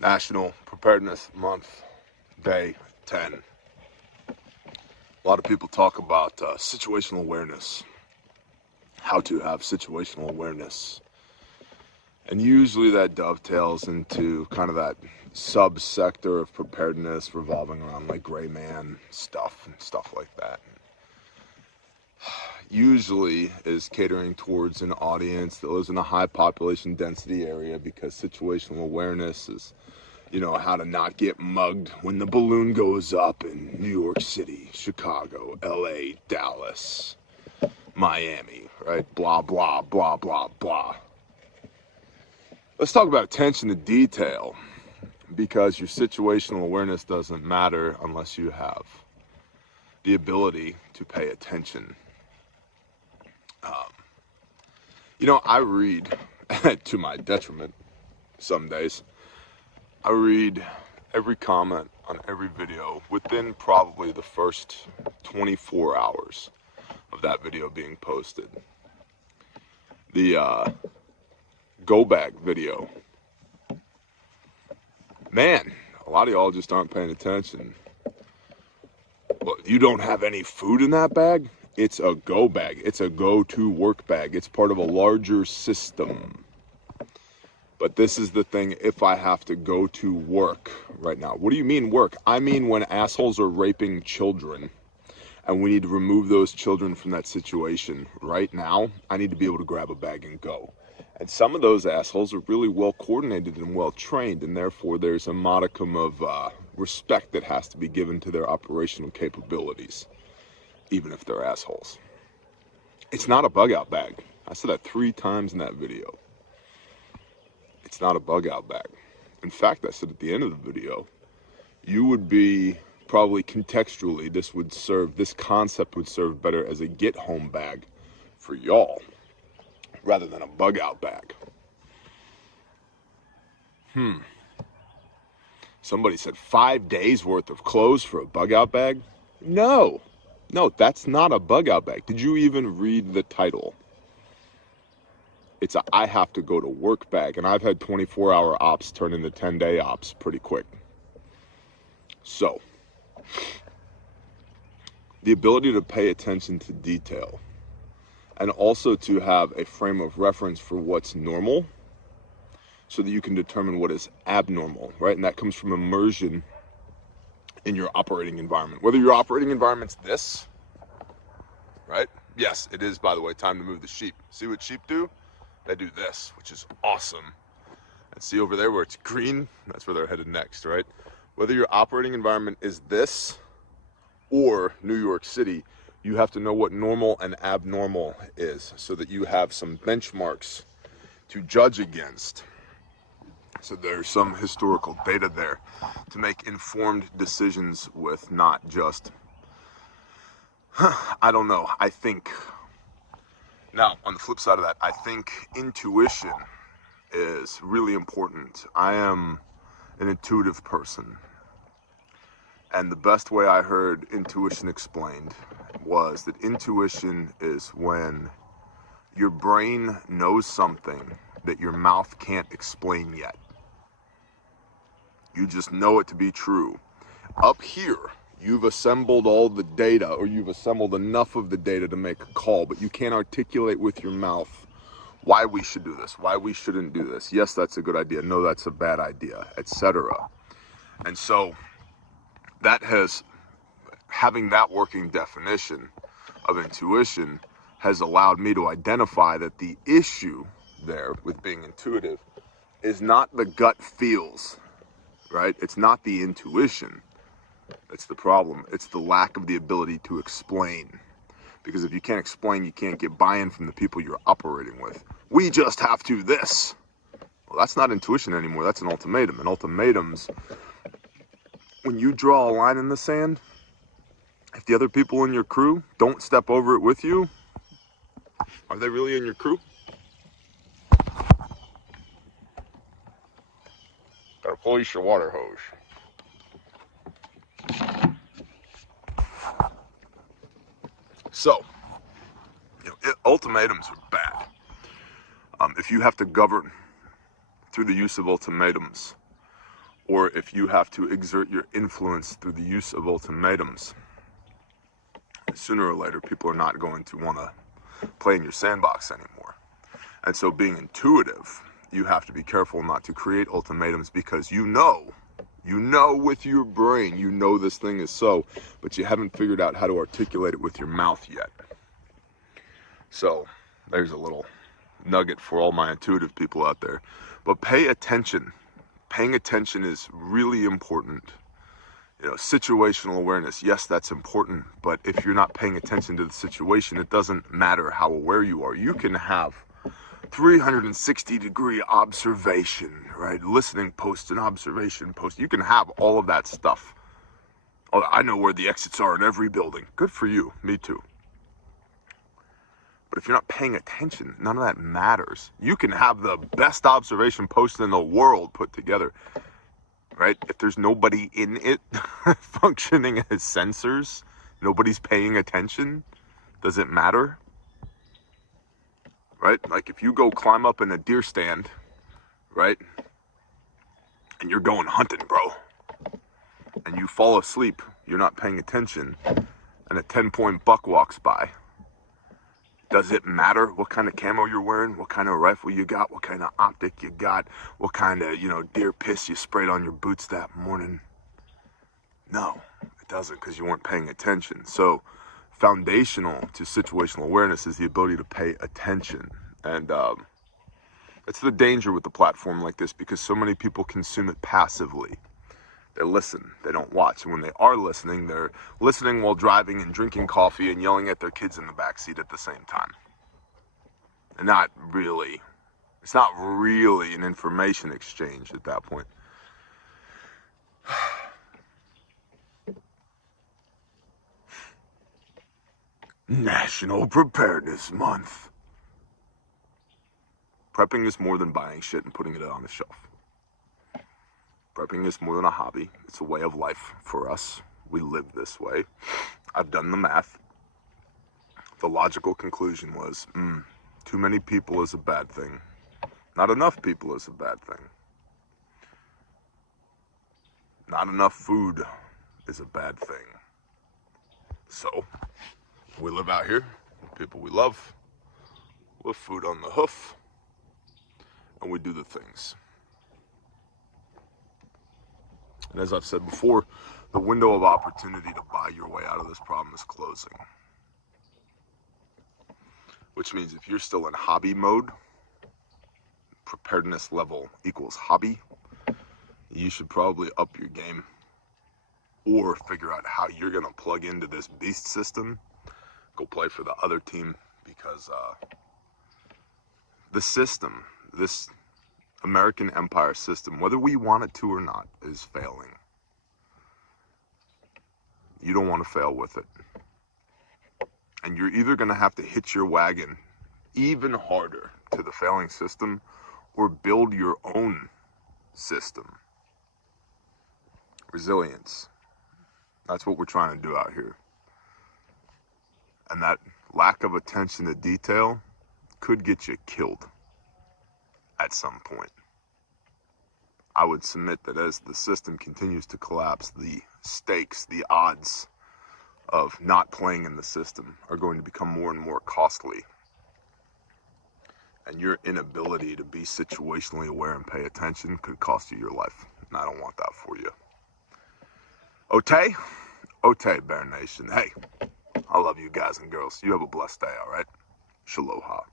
National Preparedness Month, Day 10. A lot of people talk about situational awareness, how to have situational awareness. And usually that dovetails into kind of that subsector of preparedness revolving around like gray man stuff and stuff like that. Usually is catering towards an audience that lives in a high population density area, because situational awareness is, how to not get mugged when the balloon goes up in New York City, Chicago, LA, Dallas, Miami, right? Blah, blah, blah, blah, blah. Let's talk about attention to detail, because your situational awareness doesn't matter unless you have the ability to pay attention. I read, to my detriment some days, I read every comment on every video within probably the first 24 hours of that video being posted. The go bag video. Man, a lot of y'all just aren't paying attention. Well, you don't have any food in that bag? It's a go bag. It's a go-to work bag. It's part of a larger system. But this is the thing, if I have to go to work right now. What do you mean work? I mean when assholes are raping children and we need to remove those children from that situation right now, I need to be able to grab a bag and go. And some of those assholes are really well coordinated and well trained, and therefore there's a modicum of respect that has to be given to their operational capabilities, even if they're assholes. It's not a bug out bag. I said that 3 times in that video. It's not a bug out bag. In fact, I said at the end of the video, you would be probably contextually, this concept would serve better as a get home bag for y'all rather than a bug out bag. Somebody said 5 days worth of clothes for a bug out bag? No, that's not a bug out bag. Did you even read the title? It's a I have to go to work bag, and I've had 24-hour ops turn into 10-day ops pretty quick. So, the ability to pay attention to detail, and also to have a frame of reference for what's normal, so that you can determine what is abnormal, right? And that comes from immersion in your operating environment. Whether your operating environment's this, right? Yes, it is, by the way, time to move the sheep. See what sheep do? They do this, which is awesome. And see over there where it's green? That's where they're headed next, right? Whether your operating environment is this or New York City, you have to know what normal and abnormal is so that you have some benchmarks to judge against. So there's some historical data there to make informed decisions with, not just, I don't know, I think. Now, on the flip side of that, I think intuition is really important. I am an intuitive person. And the best way I heard intuition explained was that intuition is when your brain knows something that your mouth can't explain yet. You just know it to be true. Up here, you've assembled all the data, or you've assembled enough of the data to make a call, but you can't articulate with your mouth why we should do this, why we shouldn't do this. Yes, that's a good idea. No, that's a bad idea, etc. And so having that working definition of intuition has allowed me to identify that the issue there with being intuitive is not the gut feels, right? It's not the intuition. That's the problem. It's the lack of the ability to explain. Because if you can't explain, you can't get buy-in from the people you're operating with. We just have to this. Well, that's not intuition anymore. That's an ultimatum. And ultimatums, when you draw a line in the sand, if the other people in your crew don't step over it with you, are they really in your crew? Gotta police your water hose. So, ultimatums are bad. If you have to govern through the use of ultimatums, or if you have to exert your influence through the use of ultimatums, sooner or later people are not going to want to play in your sandbox anymore. And so being intuitive, you have to be careful not to create ultimatums, because you know with your brain, you know this thing is so, but you haven't figured out how to articulate it with your mouth yet. So there's a little nugget for all my intuitive people out there. But pay attention. Paying attention is really important. You know, situational awareness, yes, that's important, but if you're not paying attention to the situation, it doesn't matter how aware you are. You can have 360-degree observation, right? Listening post and observation post. You can have all of that stuff. Oh, I know where the exits are in every building. Good for you. Me too. But if you're not paying attention, none of that matters. You can have the best observation post in the world put together, right? If there's nobody in it functioning as sensors, nobody's paying attention, does it matter? Right? Like if you go climb up in a deer stand, right? And you're going hunting, bro. And you fall asleep, you're not paying attention, and a 10-point buck walks by. Does it matter what kind of camo you're wearing, what kind of rifle you got, what kind of optic you got, what kind of, deer piss you sprayed on your boots that morning? No, it doesn't, because you weren't paying attention. So foundational to situational awareness is the ability to pay attention. And it's the danger with a platform like this, because so many people consume it passively. They listen, they don't watch. And when they are listening, they're listening while driving and drinking coffee and yelling at their kids in the backseat at the same time. And it's not really an information exchange at that point. National Preparedness Month. Prepping is more than buying shit and putting it on the shelf. Prepping is more than a hobby. It's a way of life for us. We live this way. I've done the math. The logical conclusion was, too many people is a bad thing. Not enough people is a bad thing. Not enough food is a bad thing. So, we live out here, people we love, with food on the hoof, and we do the things. And as I've said before, the window of opportunity to buy your way out of this problem is closing. Which means if you're still in hobby mode, preparedness level equals hobby, you should probably up your game or figure out how you're going to plug into this beast system. Go play for the other team, because the system, this American empire system, whether we want it to or not, is failing. You don't want to fail with it. And you're either going to have to hitch your wagon even harder to the failing system, or build your own system. Resilience. That's what we're trying to do out here. And that lack of attention to detail could get you killed at some point. I would submit that as the system continues to collapse, the stakes, the odds of not playing in the system are going to become more and more costly. And your inability to be situationally aware and pay attention could cost you your life. And I don't want that for you. Ote, Bear Nation. Hey, I love you guys and girls. You have a blessed day, all right? Shaloha.